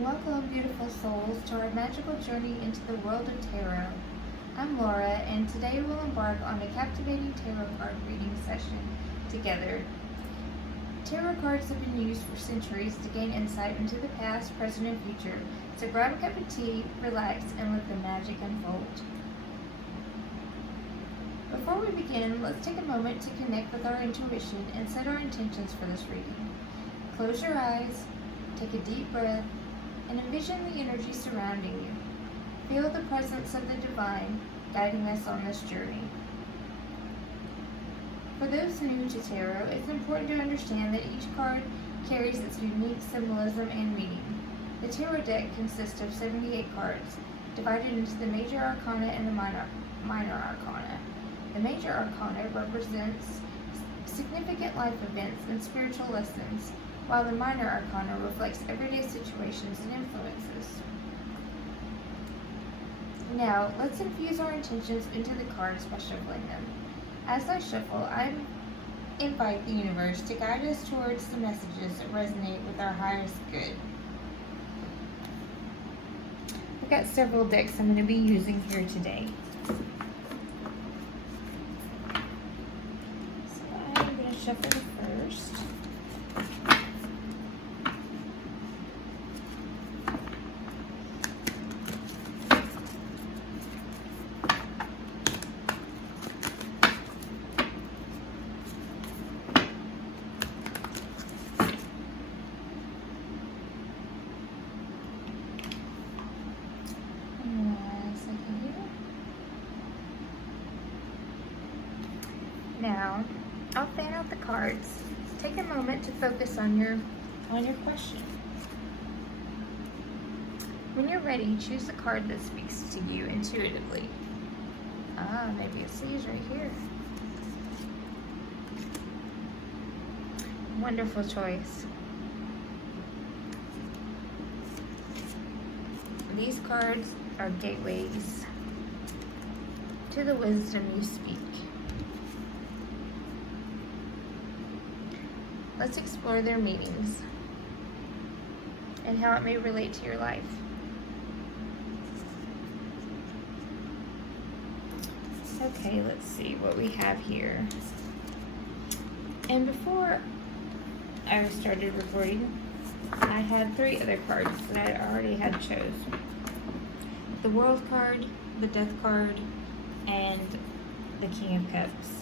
Welcome, beautiful souls, to our magical journey into the world of tarot. I'm Laura, and today we'll embark on a captivating tarot card reading session together. Tarot cards have been used for centuries to gain insight into the past, present, and future, so grab a cup of tea, relax, and let the magic unfold. Before we begin, let's take a moment to connect with our intuition and set our intentions for this reading. Close your eyes, take a deep breath, and envision the energy surrounding you. Feel the presence of the divine guiding us on this journey. For those new to tarot, it's important to understand that each card carries its unique symbolism and meaning. The tarot deck consists of 78 cards, divided into the major arcana and the minor arcana. The major arcana represents significant life events and spiritual lessons, while the minor arcana reflects everyday situations and influences. Now, let's infuse our intentions into the cards by shuffling them. As I shuffle, I invite the universe to guide us towards the messages that resonate with our highest good. I've got several decks I'm going to be using here today. So I'm going to shuffle the first. Now, I'll fan out the cards. Take a moment to focus on your question. When you're ready, choose a card that speaks to you intuitively. Maybe it's these right here. Wonderful choice. These cards are gateways to the wisdom you speak. Let's explore their meanings and how it may relate to your life. Okay, let's see what we have here. And before I started recording, I had 3 other cards that I already had chose. The World card, the Death card, and the King of Cups.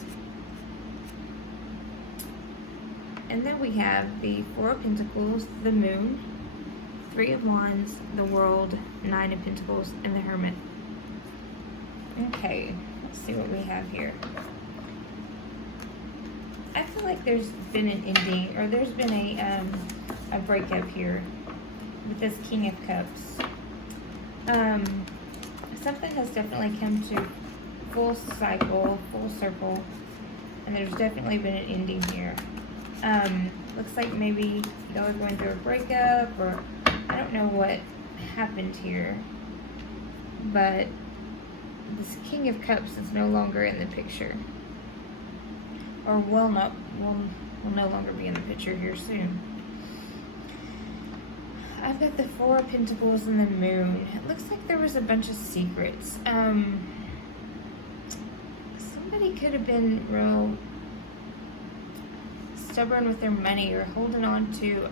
And then we have the 4 of Pentacles, the Moon, 3 of Wands, the World, 9 of Pentacles, and the Hermit. Okay, let's see what we have here. I feel like there's been an ending, or there's been a breakup here with this King of Cups. Something has definitely come to full cycle, full circle, and there's definitely been an ending here. Looks like maybe y'all are going through a breakup, or I don't know what happened here, but this King of Cups is no longer in the picture, or will no longer be in the picture here soon. I've got the 4 of Pentacles and the Moon. It looks like there was a bunch of secrets. Somebody could have been real stubborn with their money, or holding on to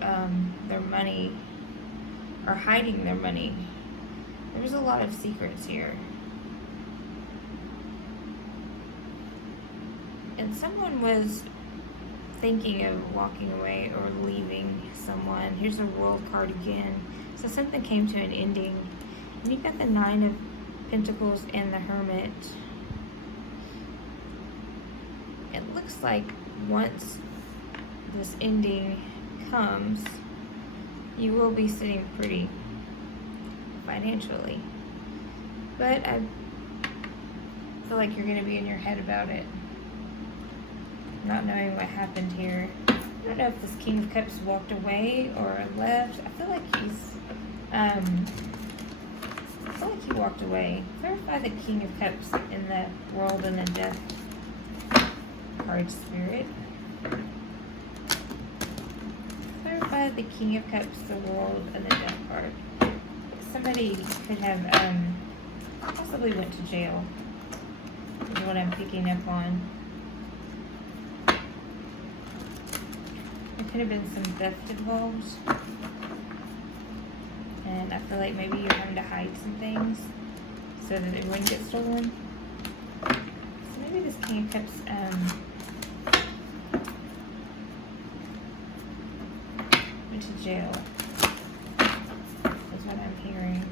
their money, or hiding their money. There's a lot of secrets here. And someone was thinking of walking away or leaving someone. Here's a World card again. So something came to an ending. And you've got the 9 of Pentacles and the Hermit. It looks like once this ending comes, you will be sitting pretty financially. But I feel like you're going to be in your head about it, not knowing what happened here. I don't know if this King of Cups walked away or left. I feel like he walked away. Clarify the King of Cups in the World and the Death card, Spirit. Clarify the King of Cups, the World, and the Death card. Somebody could have possibly went to jail, is what I'm picking up on. There could have been some theft involved. And I feel like maybe you're having to hide some things so that it wouldn't get stolen. So maybe this King of Cups went to jail. Is what I'm hearing.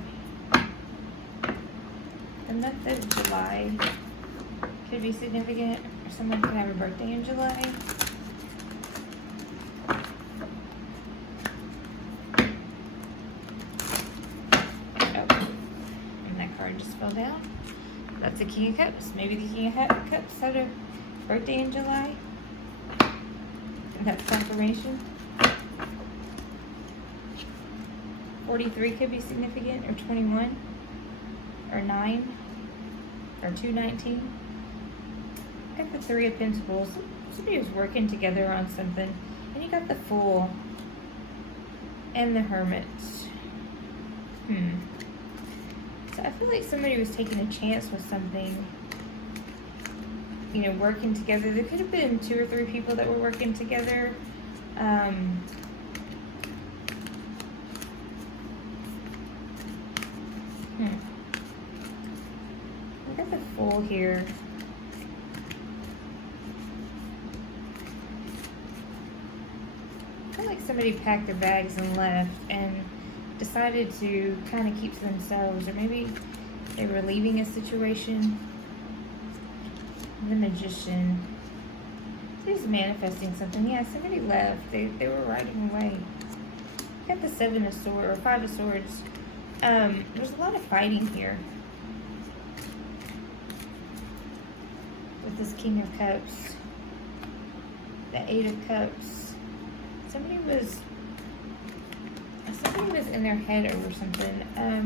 The month of July could be significant, or someone could have a birthday in July. Just fell down. That's the King of Cups. Maybe the King of Cups had a birthday in July. And that's confirmation. 43 could be significant, or 21, or 9, or 219. Got the 3 of Pentacles. Somebody was working together on something. And you got the Fool and the Hermit. So I feel like somebody was taking a chance with something, you know, working together. There could have been 2 or 3 people that were working together. I got the Fool here. I feel like somebody packed their bags and left and decided to kind of keep to themselves, or maybe they were leaving a situation. The Magician. He's manifesting something. Yeah, somebody left. They were riding away. Got the 7 of Swords, or 5 of Swords. There's a lot of fighting here with this King of Cups. The 8 of Cups. Somebody was in their head over something. I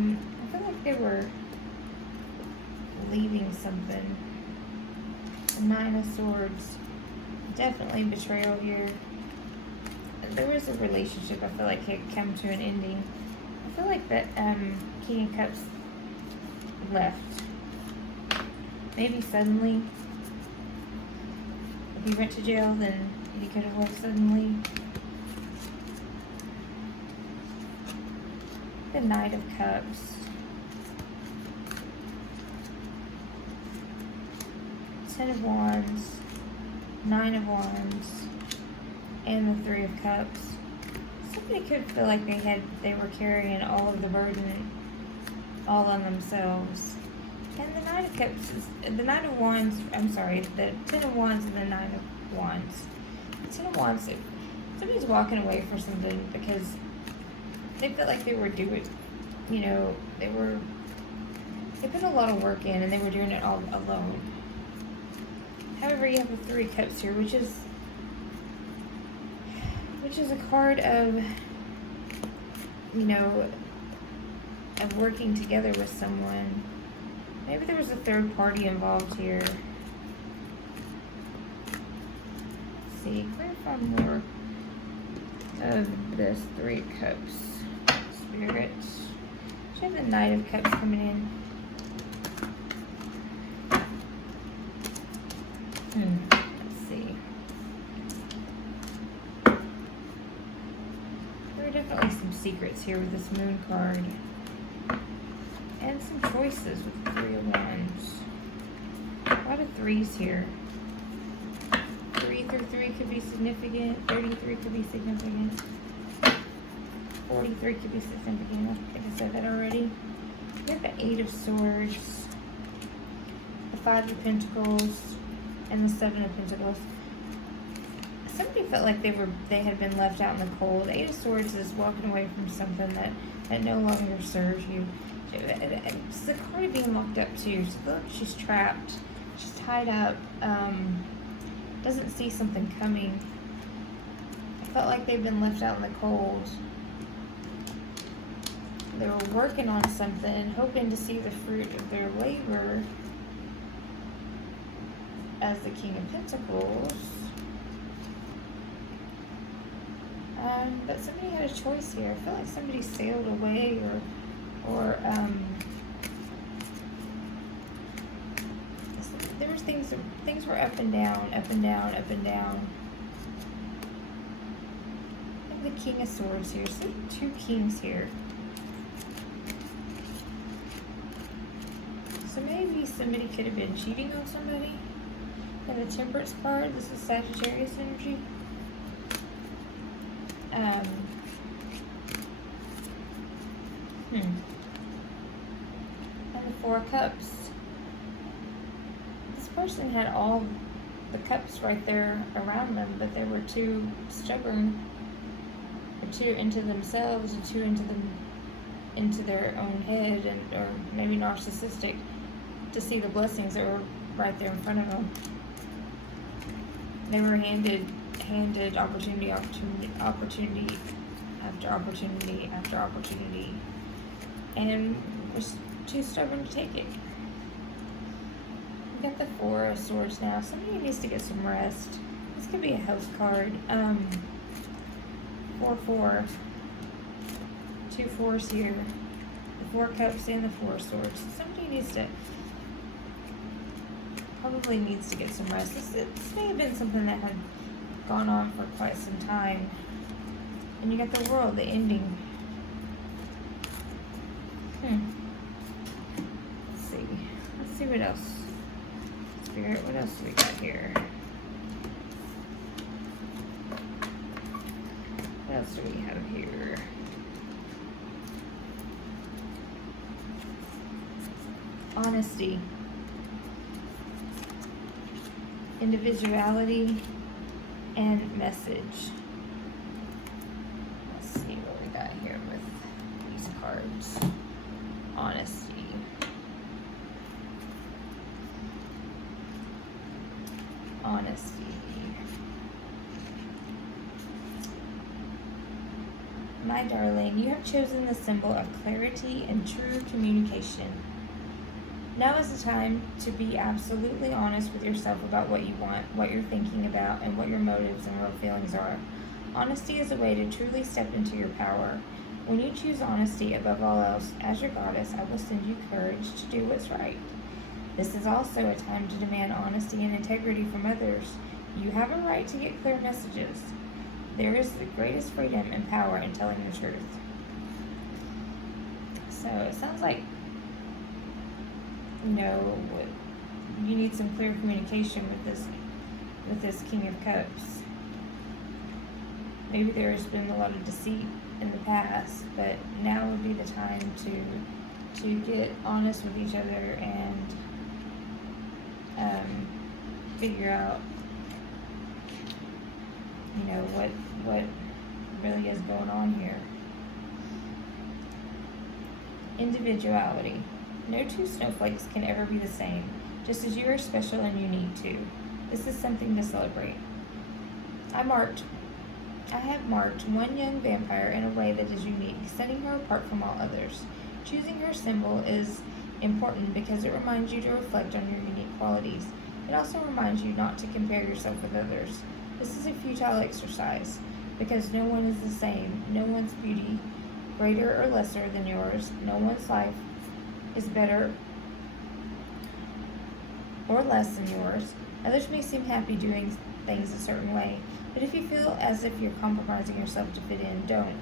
feel like they were leaving something. The 9 of Swords. Definitely betrayal here. There was a relationship I feel like it came to an ending. I feel like that King of Cups left. Maybe suddenly. If he went to jail, then he could have left suddenly. The Knight of Cups. 10 of Wands. 9 of Wands. And the 3 of Cups. Somebody could feel like they were carrying all of the burden all on themselves. And the Knight of Cups is the Knight of Wands. I'm sorry, the 10 of Wands and the 9 of Wands. The 10 of Wands. Somebody's walking away from something because they felt like they were doing, you know, they put a lot of work in and they were doing it all alone. However, you have the 3 of Cups here, which is a card of, you know, of working together with someone. Maybe there was a third party involved here. Let's see, clarify more of this 3 of Cups. Spirit. You have the Knight of Cups coming in. Let's see. There are definitely some secrets here with this Moon card. And some choices with the 3 of Wands. A lot of 3s here. 3 through 3 could be significant. 33 could be significant. 43 could be significant. I think I said that already. You have the 8 of Swords, the 5 of Pentacles, and the 7 of Pentacles. Somebody felt like they had been left out in the cold. The 8 of Swords is walking away from something that no longer serves you. It's the card of being locked up too. So I feel like she's trapped. She's tied up. Doesn't see something coming. I felt like they've been left out in the cold. They were working on something, hoping to see the fruit of their labor as the King of Pentacles. But somebody had a choice here. I feel like somebody sailed away or there was things were up and down, up and down, up and down. I have the King of Swords here, so 2 kings here. So maybe somebody could have been cheating on somebody. And the Temperance card, this is Sagittarius energy. And the 4 of Cups. This person had all the cups right there around them, but they were too stubborn, or too into themselves, and too into their own head, or maybe narcissistic, to see the blessings that were right there in front of them. They were handed opportunity after opportunity after opportunity, and was too stubborn to take it. We got the 4 of Swords now. Somebody needs to get some rest. This could be a health card. 4-4. 2 4s here. The 4 Cups and the 4 Swords. Somebody probably needs to get some rest. This may have been something that had gone on for quite some time. And you got the World, the ending. Let's see what else. Spirit, what else do we got here? What else do we have here? Honesty. Individuality and message. Let's see what we got here with these cards. Honesty. Honesty. My darling, you have chosen the symbol of clarity and true communication. Now is the time to be absolutely honest with yourself about what you want, what you're thinking about, and what your motives and real feelings are. Honesty is a way to truly step into your power. When you choose honesty above all else, as your goddess, I will send you courage to do what's right. This is also a time to demand honesty and integrity from others. You have a right to get clear messages. There is the greatest freedom and power in telling the truth. So it sounds like, you need some clear communication with this King of Cups. Maybe there's been a lot of deceit in the past, but now would be the time to get honest with each other and figure out what really is going on here. Individuality. No 2 snowflakes can ever be the same, just as you are special and unique too. This is something to celebrate. I have marked one young vampire in a way that is unique, setting her apart from all others. Choosing her symbol is important because it reminds you to reflect on your unique qualities. It also reminds you not to compare yourself with others. This is a futile exercise because no one is the same. No one's beauty greater or lesser than yours. No one's life is better or less than yours. Others may seem happy doing things a certain way, but if you feel as if you're compromising yourself to fit in, don't.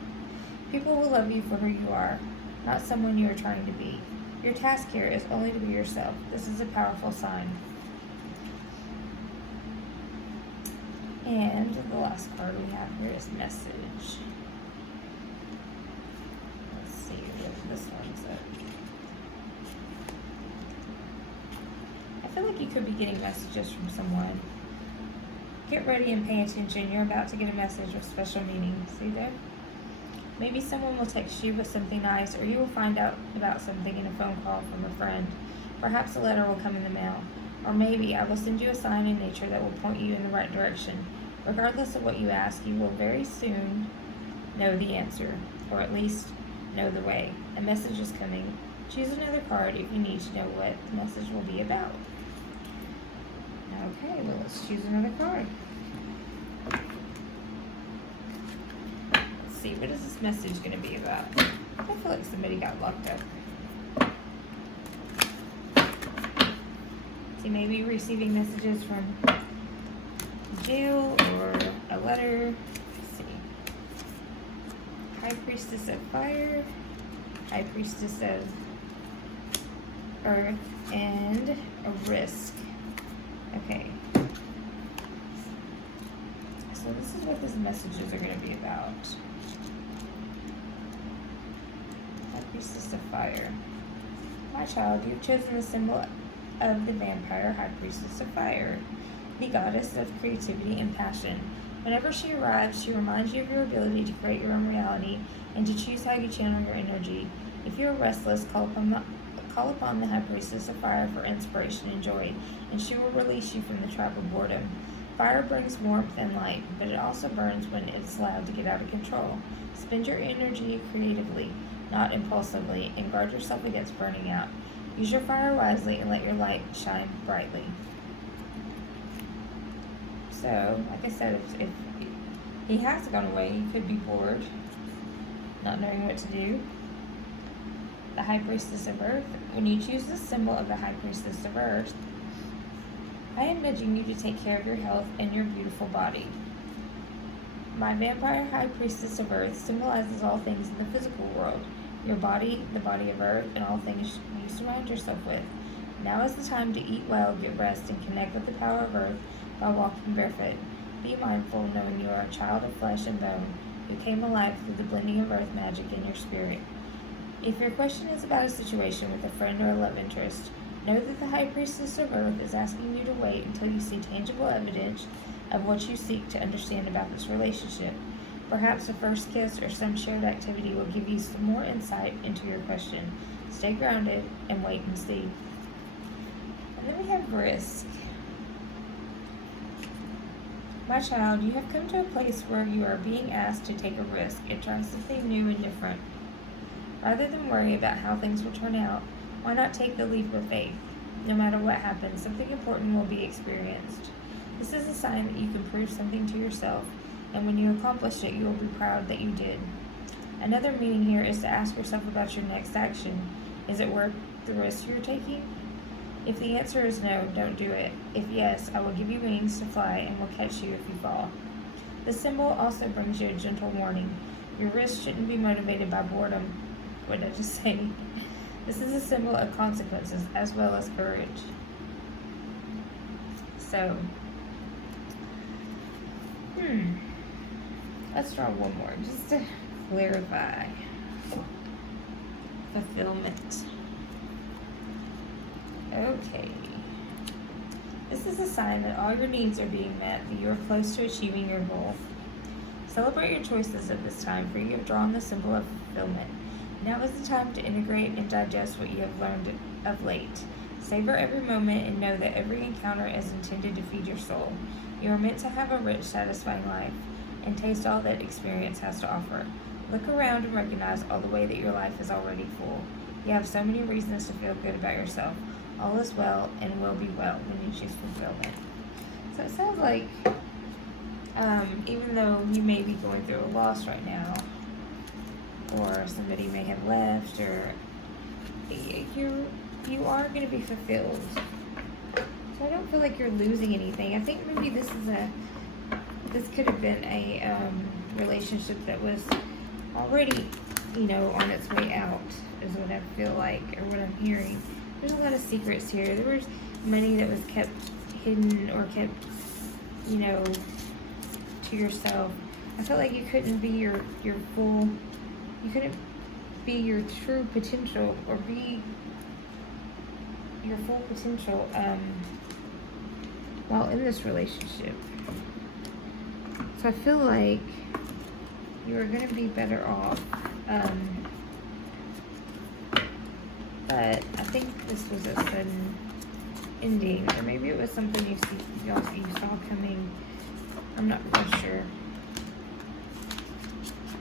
People will love you for who you are, not someone you are trying to be. Your task here is only to be yourself. This is a powerful sign. And the last card we have here is message. Let's see what this one's at. I feel like you could be getting messages from someone. Get ready and pay attention. You're about to get a message of special meaning. See there? Maybe someone will text you with something nice, or you will find out about something in a phone call from a friend. Perhaps a letter will come in the mail. Or maybe I will send you a sign in nature that will point you in the right direction. Regardless of what you ask, you will very soon know the answer, or at least know the way. A message is coming. Choose another card if you need to know what the message will be about. Okay, well, let's choose another card. see, what is this message going to be about? I feel like somebody got locked up. See, maybe receiving messages from jail or a letter. Let's see. High Priestess of Fire, High Priestess of Earth, and a risk. Okay. So this is what these messages are going to be about. High Priestess of Fire. My child, you've chosen the symbol of the vampire, High Priestess of Fire, the goddess of creativity and passion. Whenever she arrives, she reminds you of your ability to create your own reality and to choose how you channel your energy. If you are restless, call upon the High Priestess of Fire for inspiration and joy, and she will release you from the trap of boredom. Fire brings warmth and light, but it also burns when it's allowed to get out of control. Spend your energy creatively, not impulsively, and guard yourself against burning out. Use your fire wisely and let your light shine brightly. So, like I said, if he has gone away, he could be bored, not knowing what to do. The High Priestess of Earth. When you choose the symbol of the High Priestess of Earth, I am nudging you to take care of your health and your beautiful body. My vampire High Priestess of Earth symbolizes all things in the physical world. Your body, the body of Earth, and all things you surround yourself with. Now is the time to eat well, get rest, and connect with the power of Earth by walking barefoot. Be mindful, knowing you are a child of flesh and bone, who came alive through the blending of Earth magic in your spirit. If your question is about a situation with a friend or a love interest, know that the High Priestess of Earth is asking you to wait until you see tangible evidence of what you seek to understand about this relationship. Perhaps a first kiss or some shared activity will give you some more insight into your question. Stay grounded and wait and see. And then we have risk. My child, you have come to a place where you are being asked to take a risk and try something new and different. Rather than worry about how things will turn out, why not take the leap of faith? No matter what happens, something important will be experienced. This is a sign that you can prove something to yourself, and when you accomplish it, you will be proud that you did. Another meaning here is to ask yourself about your next action. Is it worth the risk you're taking? If the answer is no, don't do it. If yes, I will give you wings to fly and will catch you if you fall. The symbol also brings you a gentle warning. Your risk shouldn't be motivated by boredom. What did I just say? This is a symbol of consequences as well as courage. So, let's draw one more just to clarify. Fulfillment. Okay. This is a sign that all your needs are being met, that you are close to achieving your goal. Celebrate your choices at this time, for you have drawn the symbol of fulfillment. Now is the time to integrate and digest what you have learned of late. Savor every moment and know that every encounter is intended to feed your soul. You are meant to have a rich, satisfying life and taste all that experience has to offer. Look around and recognize all the way that your life is already full. You have so many reasons to feel good about yourself. All is well and will be well when you choose fulfillment. So it sounds like even though you may be going through a loss right now, or somebody may have left, or you are going to be fulfilled. So I don't feel like you're losing anything. I think maybe this could have been a relationship that was already, on its way out, is what I feel like, or what I'm hearing. There's a lot of secrets here. There was money that was kept hidden or kept, to yourself. I felt like you couldn't be you couldn't be your true potential or be your full potential while in this relationship. So I feel like you are going to be better off. But I think this was a sudden ending, or maybe it was something you saw coming. I'm not really sure.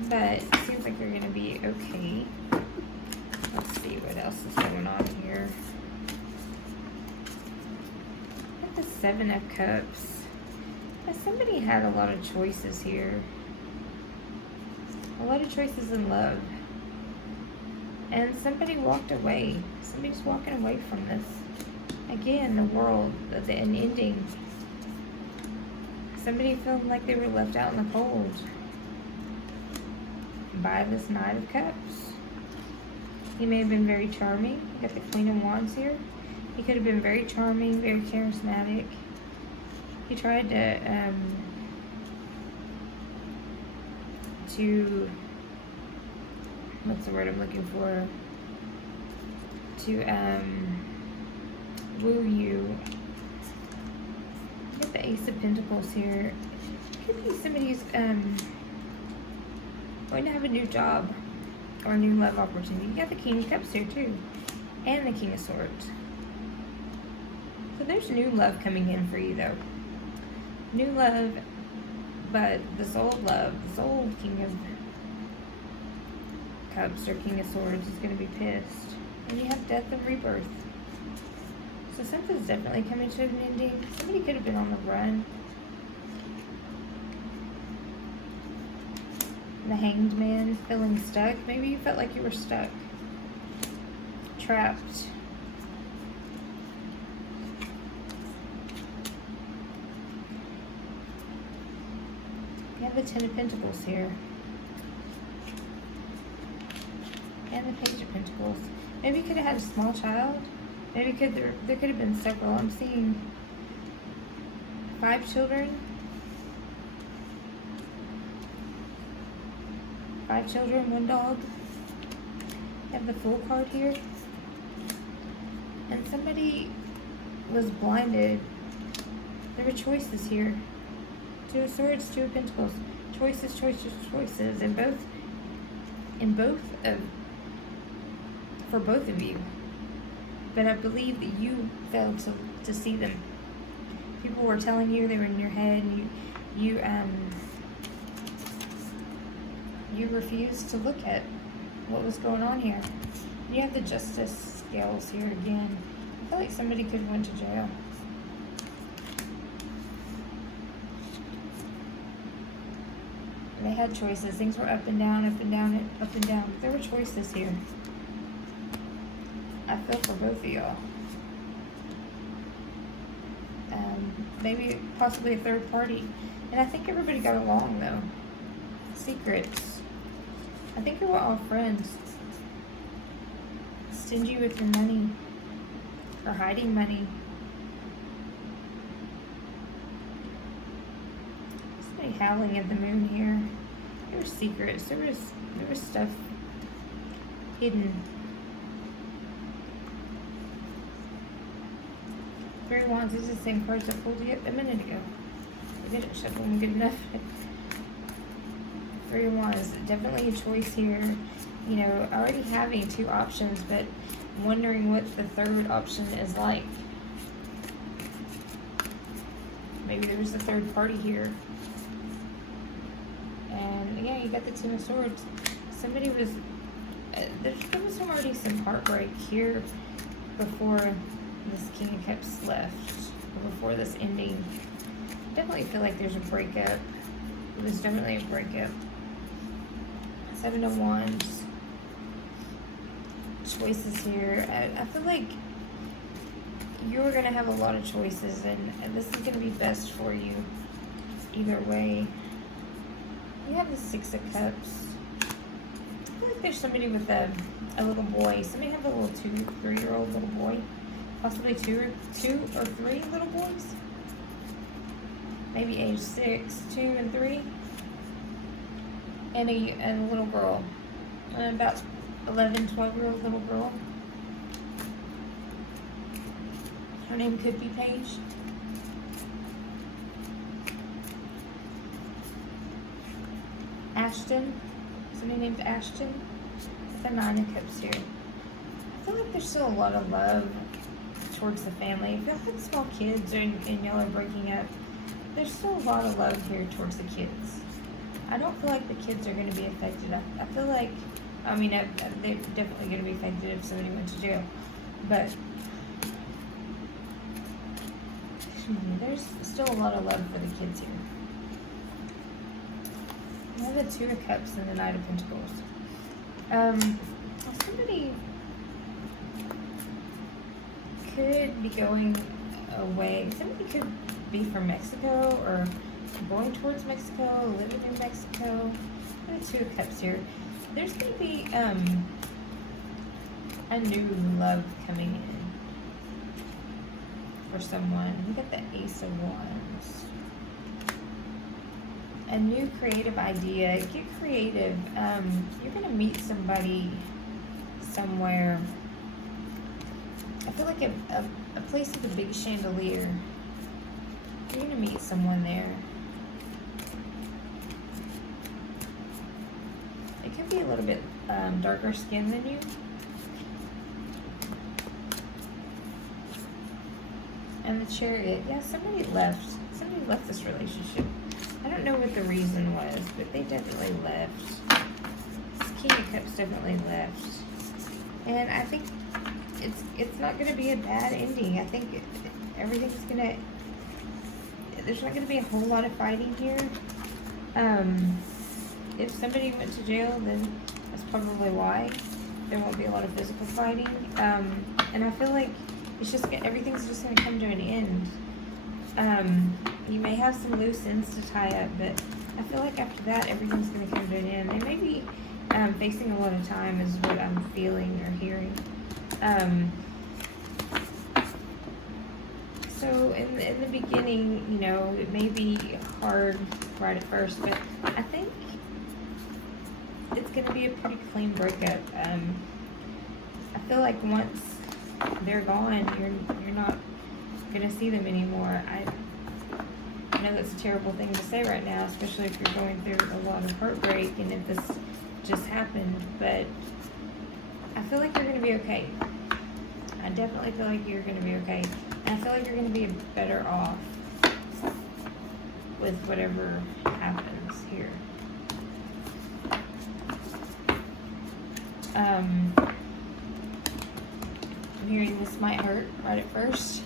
But it seems like you're going to be okay. Let's see what else is going on here. Got the 7 of Cups. Somebody had a lot of choices here. A lot of choices in love. And somebody walked away. Somebody's walking away from this. Again, the world, an ending. Somebody felt like they were left out in the cold by this Knight of Cups. He may have been very charming. You got the Queen of Wands here. He could have been very charming, very charismatic. He tried to what's the word I'm looking for? To woo you. Get the Ace of Pentacles here. Could be somebody who's going to have a new job or a new love opportunity. You got the King of Cups here too, and the King of Swords. So there's new love coming in for you though. New love, but this old love, this old King of Cups or King of Swords is going to be pissed. And you have Death and Rebirth. So something's definitely coming to an ending. Somebody could have been on the run. The Hanged Man, feeling stuck. Maybe you felt like you were stuck. Trapped. You have the Ten of Pentacles here. And the Page of Pentacles. Maybe you could have had a small child. Maybe there could have been several. I'm seeing 5 children. 5 children, 1 dog. You have the Fool card here. And somebody was blinded. There were choices here. 2 of Swords, 2 of Pentacles. Choices, choices, choices. For both of you. But I believe that you failed to see them. People were telling you, they were in your head, and you refused to look at what was going on here. You have the Justice scales here again. I feel like somebody could have went to jail. They had choices. Things were up and down, up and down, up and down. But there were choices here. I feel for both of y'all. Maybe possibly a third party. And I think everybody got along though. Secrets. I think you were all friends. Stingy with your money. Or hiding money. Somebody howling at the moon here. There were secrets. There was stuff hidden. Three of Wands, these are the same cards I pulled you a minute ago. I didn't shuffle them good enough. 3 of Wands, definitely a choice here. You know, already having 2 options, but wondering what the third option is like. Maybe there was a third party here. And yeah, you got the Ten of Swords. Somebody was, there was already some heartbreak here before this King of Cups left, or before this ending. Definitely feel like there's a breakup. It was definitely a breakup. 7 of Wands. Choices here. I feel like you're going to have a lot of choices, and this is going to be best for you either way. You have the 6 of Cups. I feel like there's somebody with a little boy. Somebody have a little 2-3-year-old little boy. Possibly two or three little boys. Maybe age 6, 2 and 3. And a little girl. About 11, 12-year-old little girl. Her name could be Paige. Ashton. Somebody named Ashton. The 9 of Cups here. I feel like there's still a lot of love towards the family. If y'all have small kids and y'all are breaking up, there's still a lot of love here towards the kids. I don't feel like the kids are going to be affected. I feel like, I mean, they're definitely going to be affected if somebody went to jail. But there's still a lot of love for the kids here. We have the Two of Cups and the Knight of Pentacles. Somebody could be going away. Somebody could be from Mexico or going towards Mexico, living in Mexico. We have the Two of Cups here. There's going to be a new love coming in for someone. We got the Ace of Wands. A new creative idea. Get creative. You're going to meet somebody somewhere. I feel like a place with a big chandelier. You're going to meet someone there. It could be a little bit darker skin than you. And the Chariot. Yeah, somebody left. Somebody left this relationship. I don't know what the reason was, but they definitely left. This King of Cups definitely left. And I think it's not going to be a bad ending. I think everything's going to... There's not going to be a whole lot of fighting here. If somebody went to jail, then that's probably why. There won't be a lot of physical fighting. And I feel like it's just everything's just going to come to an end. You may have some loose ends to tie up, but I feel like after that, everything's going to come to an end. They may be facing a lot of time is what I'm feeling or hearing. So in the beginning, you know, it may be hard right at first, but I think it's going to be a pretty clean breakup. I feel like once they're gone, you're not going to see them anymore. I know that's a terrible thing to say right now, especially if you're going through a lot of heartbreak and if this just happened, but I feel like you're going to be okay. I definitely feel like you're going to be okay. And I feel like you're going to be better off with whatever happens here. I'm hearing this might hurt right at first,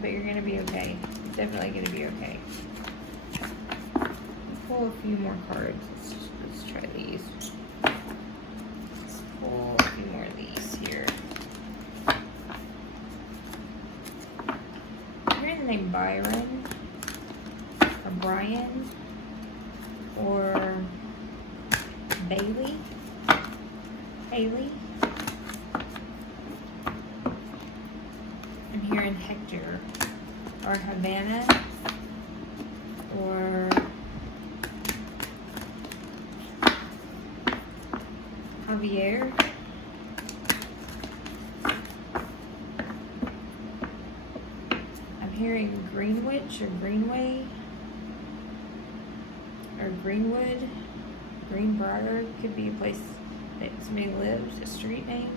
but you're going to be okay. Definitely going to be okay. Pull a few more cards. Let's try these. Let's pull a few more of these here. I'm hearing the name Byron or Brian or Bailey. Haley. I'm hearing Hector or Havana or Javier. I'm hearing Greenwich or Greenway or Greenwood. Greenbrier could be a place that somebody lives, a street name.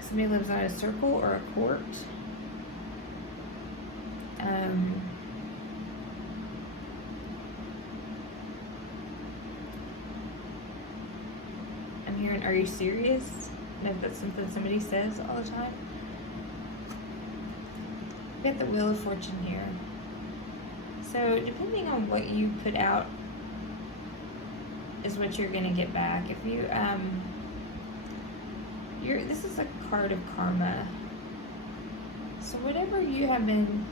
Somebody lives on a circle or a court. I'm hearing, are you serious? I know that's something somebody says all the time. We got the Wheel of Fortune here. So depending on what you put out is what you're going to get back. If you, this is a card of karma. So whatever you have been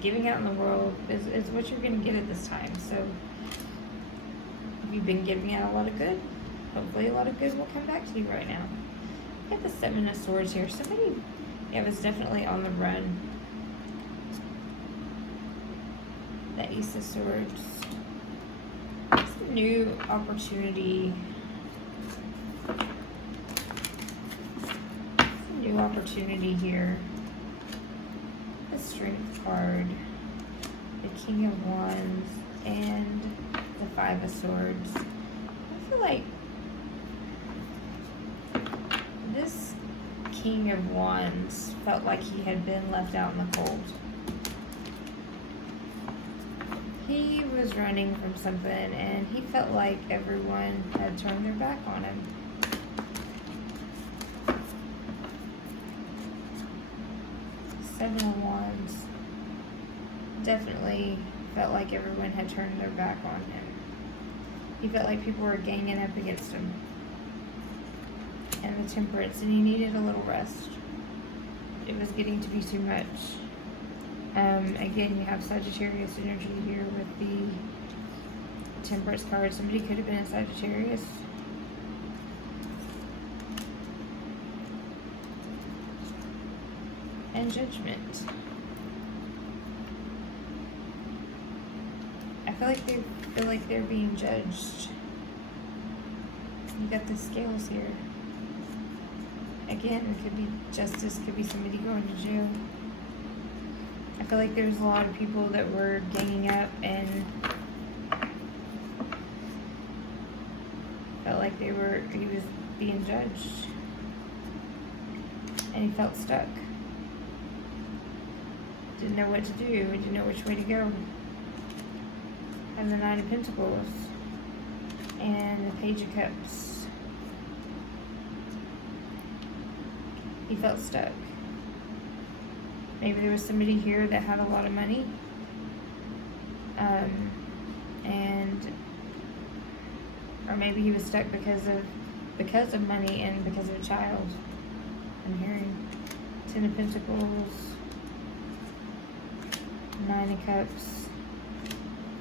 giving out in the world is what you're going to get at this time. So if you've been giving out a lot of good, hopefully a lot of good will come back to you right now. We have the Seven of Swords here. Somebody, was definitely on the run. The Ace of Swords. It's a new opportunity. It's a new opportunity here. The Strength card. The King of Wands. And the Five of Swords. I feel like this King of Wands felt like he had been left out in the cold. He was running from something and he felt like everyone had turned their back on him. Seven of Wands. Definitely felt like everyone had turned their back on him. He felt like people were ganging up against him. And the Temperance, and he needed a little rest. It was getting to be too much. Again, you have Sagittarius energy here with the Temperance card. Somebody could have been a Sagittarius. And Judgment. I feel like they're being judged. You got the Scales here. Again, it could be justice, could be somebody going to jail. I feel like there's a lot of people that were ganging up and felt like he was being judged. And he felt stuck. Didn't know what to do, didn't know which way to go. And the Nine of Pentacles. And the Page of Cups. He felt stuck. Maybe there was somebody here that had a lot of money. Or maybe he was stuck because of money and because of a child. I'm hearing Ten of Pentacles, Nine of Cups,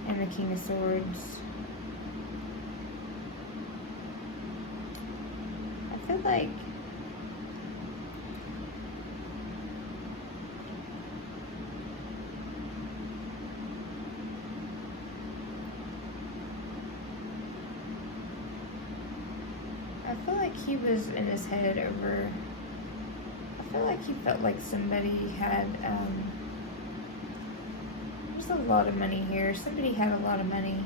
and the King of Swords. I feel like he was in his head over, I feel like he felt like somebody had, there's a lot of money here. Somebody had a lot of money.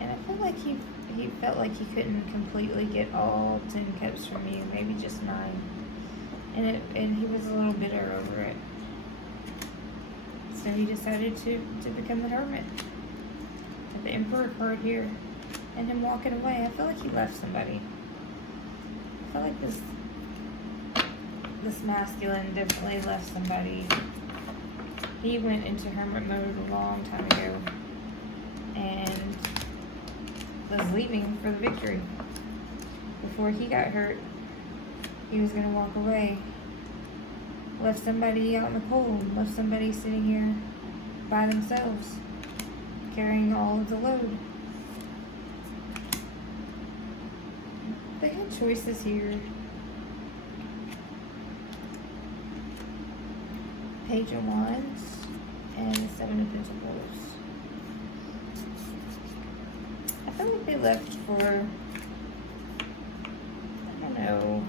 And I feel like he felt like he couldn't completely get all 10 cups from you, maybe just 9. And he was a little bitter over it. So he decided to become the Hermit. With the Emperor card here. And him walking away. I feel like he left somebody. I feel like this masculine definitely left somebody. He went into Hermit mode a long time ago. And was leaving for the victory. Before he got hurt, he was going to walk away. Left somebody out in the cold. Left somebody sitting here by themselves, carrying all of the load. They had choices here. Page of Wands and the Seven of Pentacles. I feel like they left for, I don't know,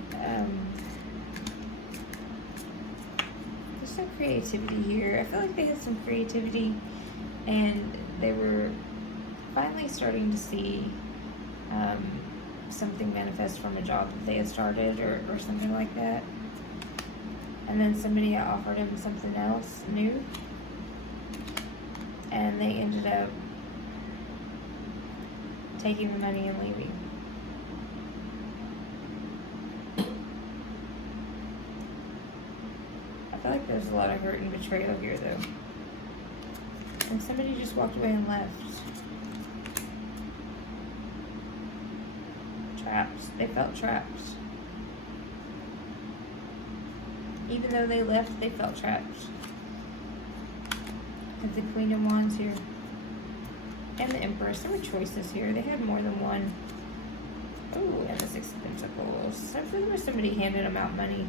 there's some creativity here. I feel like they had some creativity and they were finally starting to see something manifest from a job that they had started or something like that. And then somebody offered him something else new. And they ended up taking the money and leaving. I feel like there's a lot of hurt and betrayal here, though. And somebody just walked away and left. Trapped. They felt trapped. Even though they left, they felt trapped. Have the Queen of Wands here. And the Empress. There were choices here. They had more than one. Oh, and the Six of Pentacles. So if there was somebody handing them out money,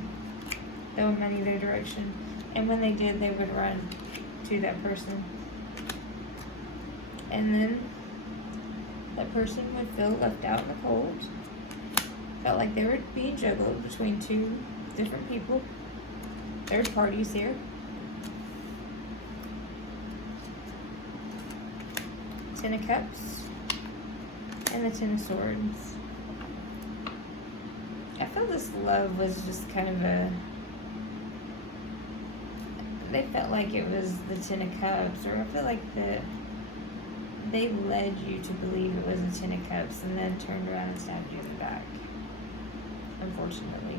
throwing money their direction. And when they did, they would run to that person. And then that person would feel left out in the cold. Felt like they were being juggled between two different people. Third parties here. Ten of Cups and the Ten of Swords. I feel this love was just kind of a, they felt like it was the Ten of Cups, or I feel like the they led you to believe it was a Ten of Cups and then turned around and stabbed you in the back. Unfortunately.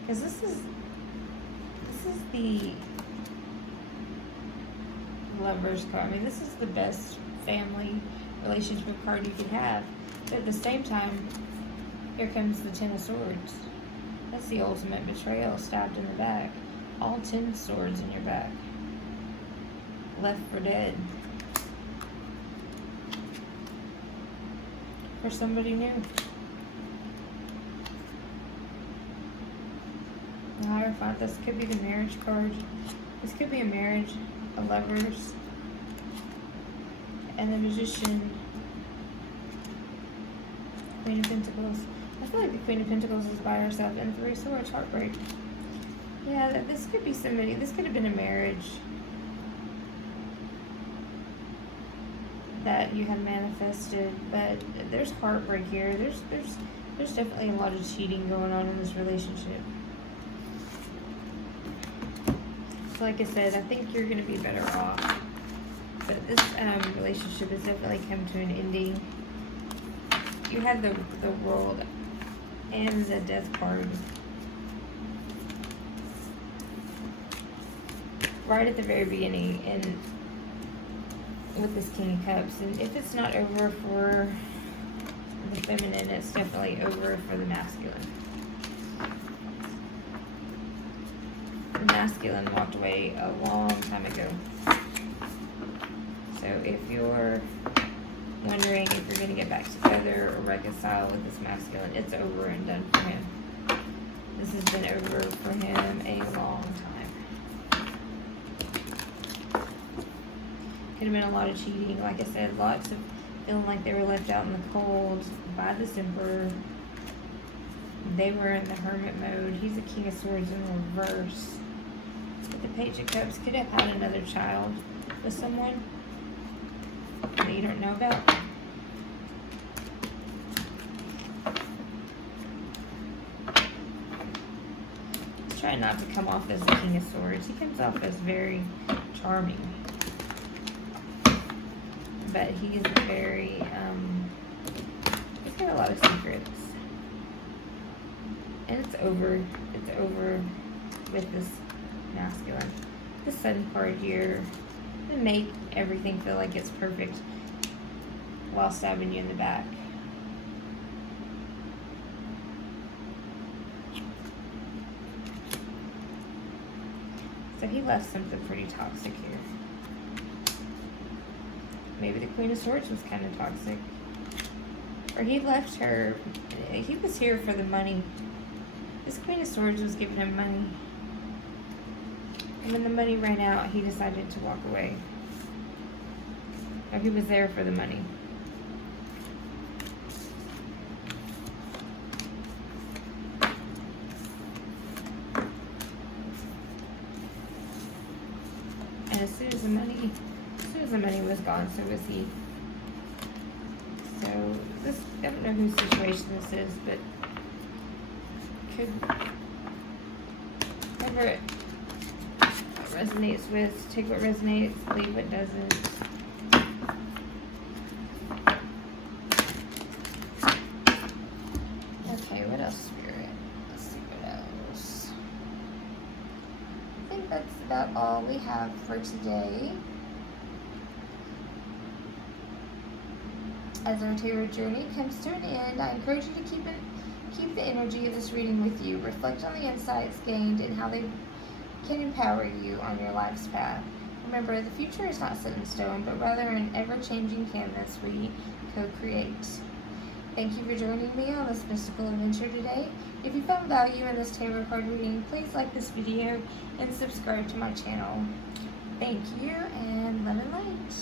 Because this is the Lover's card. I mean, this is the best family relationship card you could have. But at the same time, here comes the Ten of Swords. That's the ultimate betrayal, stabbed in the back. All 10 swords in your back. Left for dead. For somebody new. The Hierophant, this could be the marriage card. This could be a marriage, a Lovers, and the Magician. Queen of Pentacles. I feel like the Queen of Pentacles is by herself, and Three of Swords, heartbreak. Yeah, this could be somebody. This could have been a marriage that you had manifested, but there's heartbreak here. There's definitely a lot of cheating going on in this relationship. So like I said, I think you're going to be better off. But this relationship has definitely come to an ending. You had the World and the Death card right at the very beginning, and with this King of Cups. And if it's not over for the feminine, it's definitely over for the masculine. The masculine walked away a long time ago. So if you're wondering if you're going to get back together or reconcile with this masculine, it's over and done for him. This has been over for him a long time. Could have been a lot of cheating, like I said, lots of feeling like they were left out in the cold by this Emperor. They were in the Hermit mode. He's a King of Swords in reverse. But the Page of Cups could have had another child with someone that you don't know about. Try not to come off as the King of Swords. He comes off as very charming. But he is very, he's got a lot of secrets. And it's over with this masculine. The Sun card here, to make everything feel like it's perfect while stabbing you in the back. So he left something pretty toxic here. Maybe the Queen of Swords was kind of toxic. Or he left her, he was here for the money. This Queen of Swords was giving him money. And when the money ran out, he decided to walk away. Or he was there for the money. And as soon as the money was gone, so was he. So this, I don't know whose situation this is, but could, whoever it resonates with, take what resonates, leave what doesn't. Okay, what else, Spirit? Let's see what else. I think that's about all we have for today. As our tarot journey comes to an end, I encourage you to keep the energy of this reading with you. Reflect on the insights gained and how they can empower you on your life's path. Remember, the future is not set in stone, but rather an ever-changing canvas we co-create. Thank you for joining me on this mystical adventure today. If you found value in this tarot card reading, please like this video and subscribe to my channel. Thank you, and love and light.